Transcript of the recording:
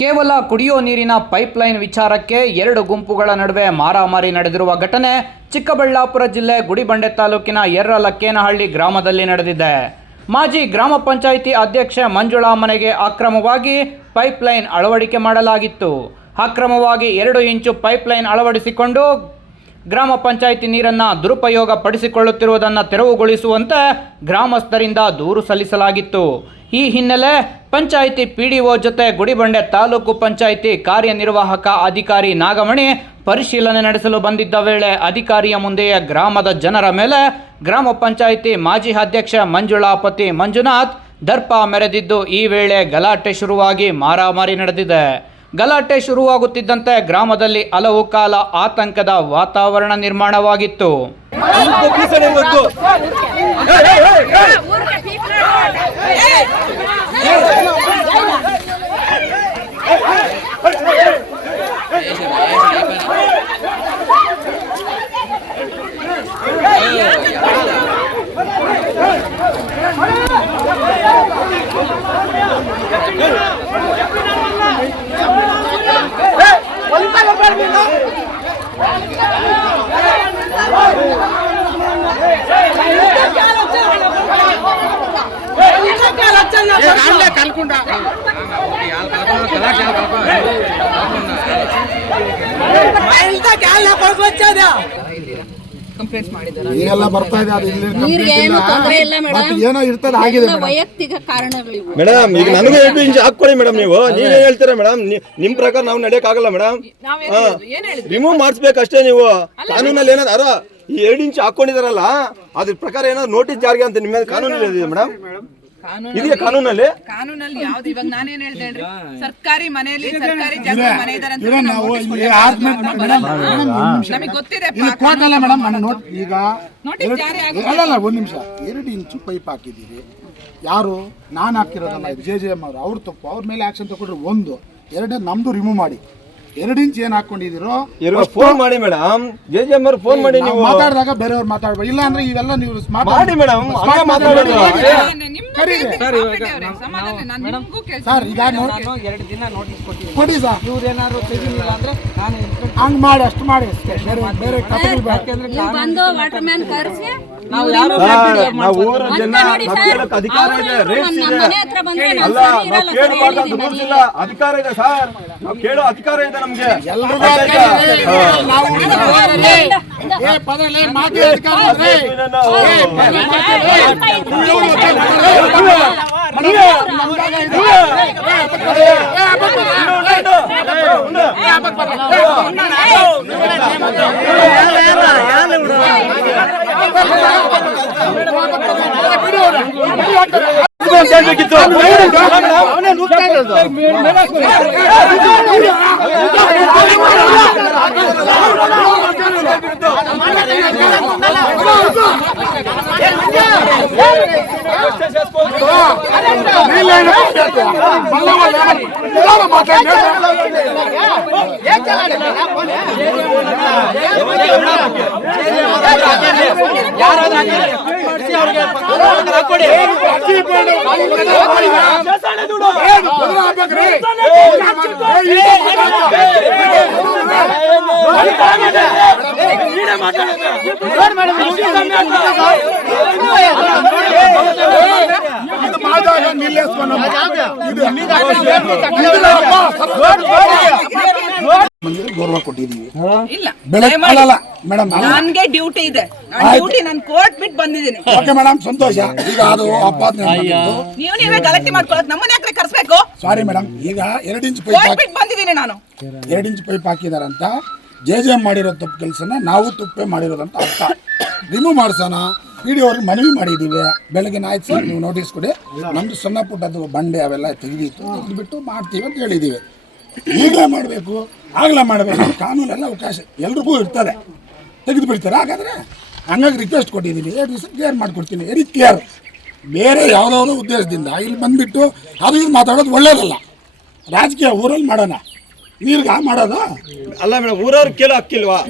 ಕೇವಲ ಕುಡಿಯೋ ನೀರಿನ ಪೈಪ್ಲೈನ್ ವಿಚಾರಕ್ಕೆ ಎರಡು ಗುಂಪುಗಳ ನಡುವೆ ಮಾರಾಮಾರಿ ನಡೆದಿರುವ ಘಟನೆ ಚಿಕ್ಕಬಳ್ಳಾಪುರ ಜಿಲ್ಲೆ ಗುಡಿಬಂಡೆ ತಾಲೂಕಿನ ಯರ್ರಲಕ್ಕೇನಹಳ್ಳಿ ಗ್ರಾಮದಲ್ಲಿ ನಡೆದಿದೆ. ಮಾಜಿ ಗ್ರಾಮ ಪಂಚಾಯಿತಿ ಅಧ್ಯಕ್ಷೆ ಮಂಜುಳಾ ಮನೆಗೆ ಅಕ್ರಮವಾಗಿ ಪೈಪ್ಲೈನ್ ಅಳವಡಿಕೆ ಮಾಡಲಾಗಿತ್ತು. ಅಕ್ರಮವಾಗಿ 2 ಇಂಚು ಪೈಪ್ಲೈನ್ ಅಳವಡಿಸಿಕೊಂಡು ಗ್ರಾಮ ಪಂಚಾಯಿತಿ ನೀರನ್ನು ದುರುಪಯೋಗ ಪಡಿಸಿಕೊಳ್ಳುತ್ತಿರುವುದನ್ನು ತೆರವುಗೊಳಿಸುವಂತೆ ಗ್ರಾಮಸ್ಥರಿಂದ ದೂರು ಸಲ್ಲಿಸಲಾಗಿತ್ತು. ಈ ಹಿನ್ನೆಲೆ ಪಂಚಾಯಿತಿ ಪಿಡಿಒ ಜೊತೆ ಗುಡಿಬಂಡೆ ತಾಲೂಕು ಪಂಚಾಯಿತಿ ಕಾರ್ಯನಿರ್ವಾಹಕ ಅಧಿಕಾರಿ ನಾಗಮಣಿ ಪರಿಶೀಲನೆ ನಡೆಸಲು ಬಂದಿದ್ದ ವೇಳೆ ಅಧಿಕಾರಿಯ ಮುಂದೆಯೇ ಗ್ರಾಮದ ಜನರ ಮೇಲೆ ಗ್ರಾಮ ಪಂಚಾಯಿತಿ ಮಾಜಿ ಅಧ್ಯಕ್ಷ ಮಂಜುಳಾ ಪತಿ ಮಂಜುನಾಥ್ ದರ್ಪ ಮೆರೆದಿದ್ದು, ಈ ವೇಳೆ ಗಲಾಟೆ ಶುರುವಾಗಿ ಮಾರಾಮಾರಿ ನಡೆದಿದೆ. ಗಲಾಟೆ ಶುರುವಾಗುತ್ತಿದ್ದಂತೆ ಗ್ರಾಮದಲ್ಲಿ ಹಲವು ಕಾಲ ಆತಂಕದ ವಾತಾವರಣ ನಿರ್ಮಾಣವಾಗಿತ್ತು. ಈಗೆಲ್ಲ ಬರ್ತಾ ಇದೆ, ಅದು ಏನೋ ಇರ್ತದೆ ಆಗಿದೆ ವೈಯಕ್ತಿಕ ಕಾರಣಗಳು ಮೇಡಮ್. ಈಗ ನನಗೂ 2 ಇಂಚ್ ಹಾಕೊಳ್ಳಿ ಮೇಡಮ್. ನೀವೇನ್ ಹೇಳ್ತೀರಾ ಮೇಡಮ್? ನಿಮ್ ಪ್ರಕಾರ ನಾವು ನಡೆಯಕ್ ಆಗಲ್ಲ ಮೇಡಮ್. ರಿಮೂವ್ ಮಾಡಿಸ್ಬೇಕಷ್ಟೇ. ನೀವು ಕಾನೂನಲ್ಲಿ ಏನಾದ್ರು ಈ 2 ಇಂಚ್ ಹಾಕೊಂಡಿದಾರಲ್ಲ, ಅದ್ರ ಪ್ರಕಾರ ಏನಾದ್ರು ನೋಟಿಸ್ ಜಾರಿಗೆ ಅಂತ ನಿಮ್ಮ ಕಾನೂನಲ್ಲಿ ಇದೆ ಮೇಡಮ್. ಇದೆಯಾ ಕಾನೂನಲ್ಲಿ? ಕಾನೂನಲ್ಲಿ ಯಾವ್ದು? ಇವಾಗ ನಾನೇನ್ ಹೇಳ್ದೆ ಹೇಳ್ರಿ, ಸರ್ಕಾರಿ ಮನೆಯಲ್ಲಿ ಸರ್ಕಾರಿ ಜಾಗ ಮನೆ ಇದಾರೆ ಅಂತ ನಮಗೆ ಗೊತ್ತಿದೆ. ಕೋರ್ಟ್ ಅಲ್ಲ ಮೇಡಮ್. ಈಗ ಅಲ್ಲ 1 ನಿಮಿಷ, 2 ಇಂಚು ಪೈಪ್ ಹಾಕಿದ್ದೀರಿ. ಯಾರು? ನಾನು ಹಾಕಿರೋದಲ್ಲ, JJM ಅವರು. ಅವ್ರು ತಪ್ಪು, ಅವ್ರ ಮೇಲೆ ಆಕ್ಷನ್ ತಗೊಂಡ್ರೆ 1. 2 ನಮ್ದು ರಿಮೂವ್ ಮಾಡಿ. 2 ಇಂಚ್ ಏನ್ ಹಾಕೊಂಡಿದ್ದೀರೋ ಫೋನ್ ಮಾಡಿ ಮೇಡಮ್. JJM ಅವ್ರು ಫೋನ್ ಮಾಡಿ. ನೀವು ಮಾತಾಡಿದಾಗ ಬೇರೆಯವ್ರು ಮಾತಾಡ್ಬೋದು. ಇಲ್ಲ ಅಂದ್ರೆ ಇವೆಲ್ಲ ನೀವು ಮಾಡಿ ಮೇಡಮ್. ಸರ್ ಈಗ ಕೊಡಿ ಸರ್. ಹಂಗ್ ಮಾಡಿ, ಅಷ್ಟು ಮಾಡಿ ಅಷ್ಟೇ. ಬೇರೆ ಬಂದು ವಾಟರ್ ಮ್ಯಾನ್ ಕರೆಸಿ ನಾವು ಊರ ಜನ ಅಧಿಕಾರ ಇದೆ, ರೇಟ್ಸ್ ಇದೆ. ಅಲ್ಲ, ನಾವು ಕೇಳಬಾರ್ದು, ರೂಲ್ಸ್ ಇಲ್ಲ, ಅಧಿಕಾರ ಇದೆ ಸರ್. ನಾವು ಕೇಳೋ ಅಧಿಕಾರ ಇದೆ ನಮ್ಗೆ. ಗೌರವ ಕೊಟ್ಟಿದ್ದೀವಿ. ಇಲ್ಲ ಮೇಡಮ್, ನನ್ಗೆ ಡ್ಯೂಟಿ ಇದೆ. ನಾನು ಕೋರ್ಟ್ ಬಿಟ್ಟು ಬಂದಿದ್ದೀನಿ. ಓಕೆ ಮೇಡಮ್, ಸಂತೋಷ. ಈಗ ಅದು ಅಪಾದನೆ ನೀವೇ ಗಲಾಟೆ ಮಾಡ್ಕೊಳ್ಳೋದು ನಮ್ಮನ್ನ ಯಾಕೆ ಕರ್ಸ್ಬೇಕು? Sorry madam. ಈಗ 2 ಇಂಚ್ ಪೈಪ್ ಬಿಟ್ಟು ಬಂದಿದ್ದೀನಿ ನಾನು. 2 ಇಂಚ್ ಪೈಪ್ ಹಾಕಿದಾರಂತ JJM ಮಾಡಿರೋ ತಪ್ಪು ಕೆಲಸನ ನಾವು ತುಪ್ಪೆ ಮಾಡಿರೋದಂತ ಅರ್ಥ. ರಿಮೂವ್ ಮಾಡ್ಸೋಣ. PDO ಅವ್ರಿಗೆ ಮನವಿ ಮಾಡಿದ್ದೀವಿ. ಬೆಳಗ್ಗೆ ಆಯ್ತು ಸರ್, ನೀವು ನೋಟಿಸ್ ಕೊಡಿ, ನಮ್ದು ಸಣ್ಣ ಪುಟ್ಟದ್ದು ಬಂಡೆ ಅವೆಲ್ಲ ತೆಗೆದಿಟ್ಟು ಮಾಡ್ತೀವಿ ಅಂತ ಹೇಳಿದ್ದೀವಿ. ಈಗಲೇ ಮಾಡಬೇಕು, ಆಗಲೇ ಮಾಡಬೇಕು. ಕಾನೂನೆಲ್ಲ ಅವಕಾಶ ಎಲ್ರಿಗೂ ಇರ್ತದೆ. ತೆಗೆದು ಬಿಡ್ತಾರೆ. ಹಾಗಾದರೆ ಹಂಗಾಗಿ ರಿಕ್ವೆಸ್ಟ್ ಕೊಟ್ಟಿದ್ದೀನಿ, 2 ದಿವಸ ಕ್ಲಿಯರ್ ಮಾಡಿಕೊಡ್ತೀನಿ. Very clear. ಬೇರೆ ಯಾವುದಾದ್ರು ಉದ್ದೇಶದಿಂದ ಇಲ್ಲಿ ಬಂದುಬಿಟ್ಟು ಅದು ಇದು ಮಾತಾಡೋದು ಒಳ್ಳೇದಲ್ಲ. ರಾಜಕೀಯ ಊರಲ್ಲಿ ಮಾಡೋಣ, ನೀರ್ಗೆ ಮಾಡೋದು ಅಲ್ಲ ಮೇಡಮ್. ಊರವ್ರು ಕೇಳೋ ಹಕ್ಕಿಲ್ವಾ?